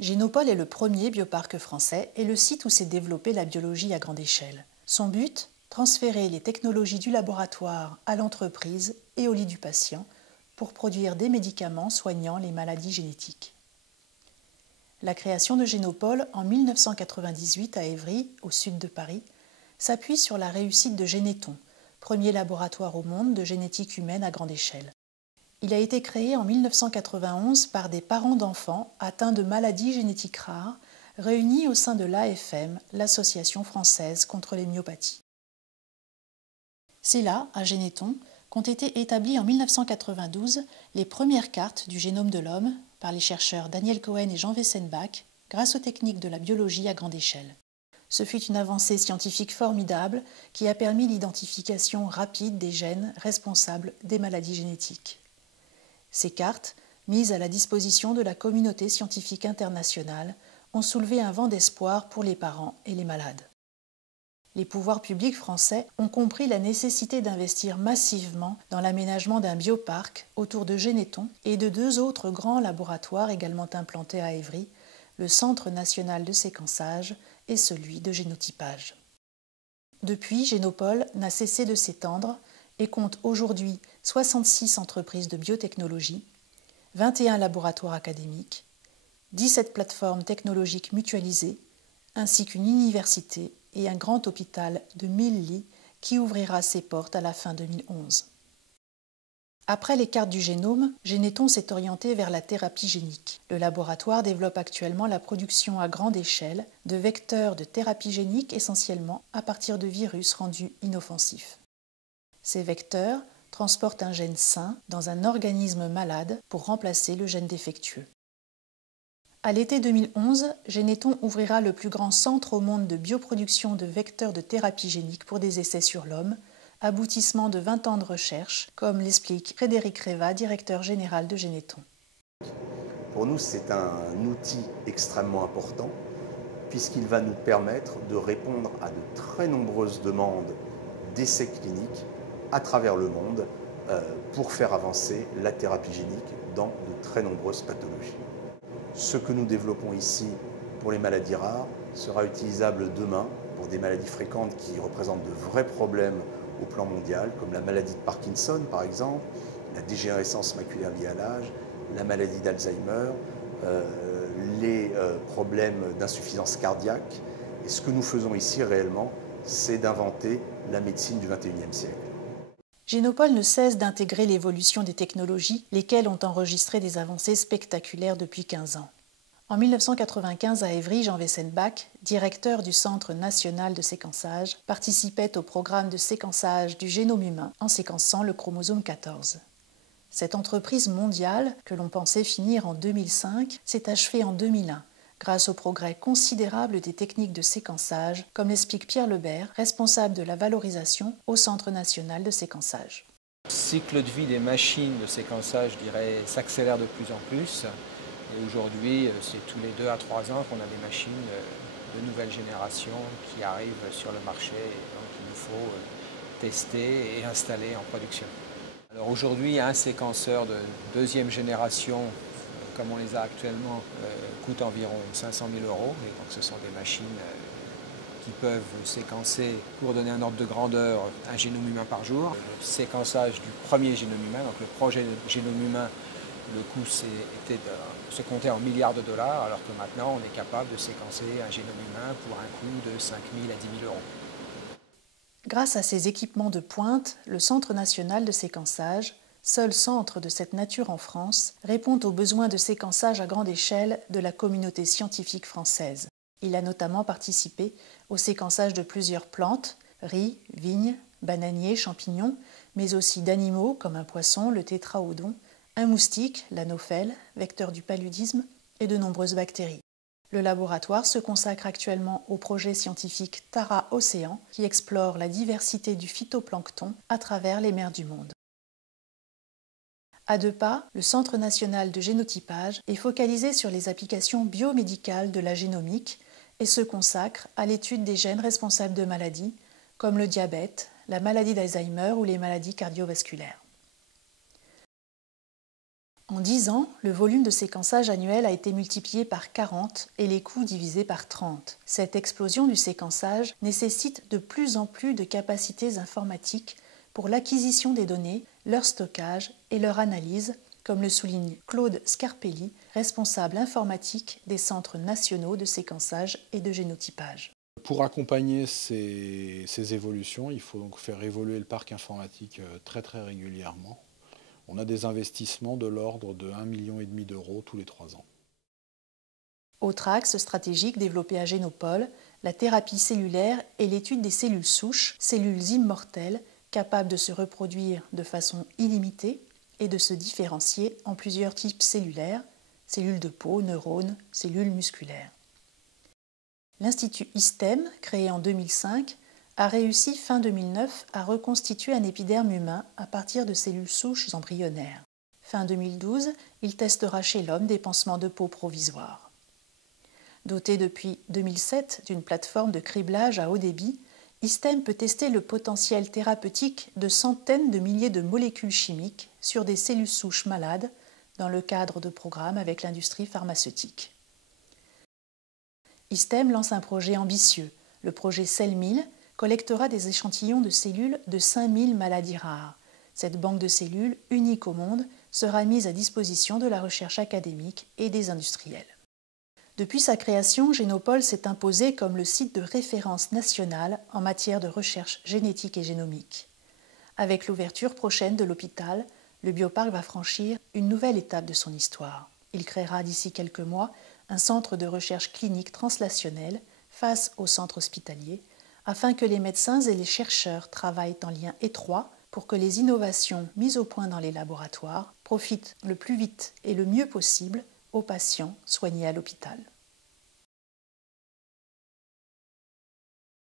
Génopole est le premier bioparc français et le site où s'est développée la biologie à grande échelle. Son but, transférer les technologies du laboratoire à l'entreprise et au lit du patient pour produire des médicaments soignant les maladies génétiques. La création de Génopole en 1998 à Évry, au sud de Paris, s'appuie sur la réussite de Généton, premier laboratoire au monde de génétique humaine à grande échelle. Il a été créé en 1991 par des parents d'enfants atteints de maladies génétiques rares, réunis au sein de l'AFM, l'Association française contre les myopathies. C'est là, à Généton, qu'ont été établies en 1992 les premières cartes du génome de l'homme par les chercheurs Daniel Cohen et Jean Wessenbach, grâce aux techniques de la biologie à grande échelle. Ce fut une avancée scientifique formidable qui a permis l'identification rapide des gènes responsables des maladies génétiques. Ces cartes, mises à la disposition de la communauté scientifique internationale, ont soulevé un vent d'espoir pour les parents et les malades. Les pouvoirs publics français ont compris la nécessité d'investir massivement dans l'aménagement d'un bioparc autour de Généton et de deux autres grands laboratoires également implantés à Évry, le Centre national de séquençage et celui de génotypage. Depuis, Génopole n'a cessé de s'étendre et compte aujourd'hui 66 entreprises de biotechnologie, 21 laboratoires académiques, 17 plateformes technologiques mutualisées, ainsi qu'une université et un grand hôpital de 1000 lits qui ouvrira ses portes à la fin 2011. Après les cartes du génome, Généton s'est orienté vers la thérapie génique. Le laboratoire développe actuellement la production à grande échelle de vecteurs de thérapie génique essentiellement à partir de virus rendus inoffensifs. Ces vecteurs transportent un gène sain dans un organisme malade pour remplacer le gène défectueux. À l'été 2011, Généton ouvrira le plus grand centre au monde de bioproduction de vecteurs de thérapie génique pour des essais sur l'homme, aboutissement de 20 ans de recherche, comme l'explique Frédéric Reva, directeur général de Généton. Pour nous, c'est un outil extrêmement important puisqu'il va nous permettre de répondre à de très nombreuses demandes d'essais cliniques à travers le monde pour faire avancer la thérapie génique dans de très nombreuses pathologies. Ce que nous développons ici pour les maladies rares sera utilisable demain pour des maladies fréquentes qui représentent de vrais problèmes au plan mondial, comme la maladie de Parkinson par exemple, la dégénérescence maculaire liée à l'âge, la maladie d'Alzheimer, les problèmes d'insuffisance cardiaque. Et ce que nous faisons ici réellement, c'est d'inventer la médecine du XXIe siècle. Génopole ne cesse d'intégrer l'évolution des technologies, lesquelles ont enregistré des avancées spectaculaires depuis 15 ans. En 1995, à Évry, Jean Wessenbach, directeur du Centre national de séquençage, participait au programme de séquençage du génome humain en séquençant le chromosome 14. Cette entreprise mondiale, que l'on pensait finir en 2005, s'est achevée en 2001, grâce au progrès considérable des techniques de séquençage, comme l'explique Pierre Lebert, responsable de la valorisation au Centre national de séquençage. Le cycle de vie des machines de séquençage, je dirais, s'accélère de plus en plus. Et aujourd'hui, c'est tous les 2 à 3 ans qu'on a des machines de nouvelle génération qui arrivent sur le marché et donc il nous faut tester et installer en production. Alors aujourd'hui, un séquenceur de deuxième génération, comme on les a actuellement, coûte environ 500 000 €. Et donc ce sont des machines qui peuvent séquencer, pour donner un ordre de grandeur, un génome humain par jour. Le séquençage du premier génome humain, donc le projet de génome humain, le coût se comptait en milliards de dollars, alors que maintenant on est capable de séquencer un génome humain pour un coût de 5 000 à 10 000 €. Grâce à ces équipements de pointe, le Centre national de séquençage, seul centre de cette nature en France, répond aux besoins de séquençage à grande échelle de la communauté scientifique française. Il a notamment participé au séquençage de plusieurs plantes, riz, vignes, bananiers, champignons, mais aussi d'animaux comme un poisson, le tétraodon, un moustique, l'anophèle, vecteur du paludisme, et de nombreuses bactéries. Le laboratoire se consacre actuellement au projet scientifique Tara Océan qui explore la diversité du phytoplancton à travers les mers du monde. À 2 pas, le Centre national de génotypage est focalisé sur les applications biomédicales de la génomique et se consacre à l'étude des gènes responsables de maladies comme le diabète, la maladie d'Alzheimer ou les maladies cardiovasculaires. En 10 ans, le volume de séquençage annuel a été multiplié par 40 et les coûts divisés par 30. Cette explosion du séquençage nécessite de plus en plus de capacités informatiques pour l'acquisition des données, leur stockage et leur analyse, comme le souligne Claude Scarpelli, responsable informatique des centres nationaux de séquençage et de génotypage. Pour accompagner ces évolutions, il faut donc faire évoluer le parc informatique très régulièrement. On a des investissements de l'ordre de 1,5 million d'euros tous les 3 ans. Autre axe stratégique développé à Génopole, la thérapie cellulaire et l'étude des cellules souches, cellules immortelles, capables de se reproduire de façon illimitée et de se différencier en plusieurs types cellulaires, cellules de peau, neurones, cellules musculaires. L'Institut ISTEM, créé en 2005, a réussi fin 2009 à reconstituer un épiderme humain à partir de cellules souches embryonnaires. Fin 2012, il testera chez l'homme des pansements de peau provisoires. Doté depuis 2007 d'une plateforme de criblage à haut débit, ISTEM peut tester le potentiel thérapeutique de centaines de milliers de molécules chimiques sur des cellules souches malades dans le cadre de programmes avec l'industrie pharmaceutique. ISTEM lance un projet ambitieux. Le projet CellMille collectera des échantillons de cellules de 5000 maladies rares. Cette banque de cellules, unique au monde, sera mise à disposition de la recherche académique et des industriels. Depuis sa création, Génopole s'est imposé comme le site de référence national en matière de recherche génétique et génomique. Avec l'ouverture prochaine de l'hôpital, le bioparc va franchir une nouvelle étape de son histoire. Il créera d'ici quelques mois un centre de recherche clinique translationnel face au centre hospitalier, afin que les médecins et les chercheurs travaillent en lien étroit pour que les innovations mises au point dans les laboratoires profitent le plus vite et le mieux possible aux patients soignés à l'hôpital.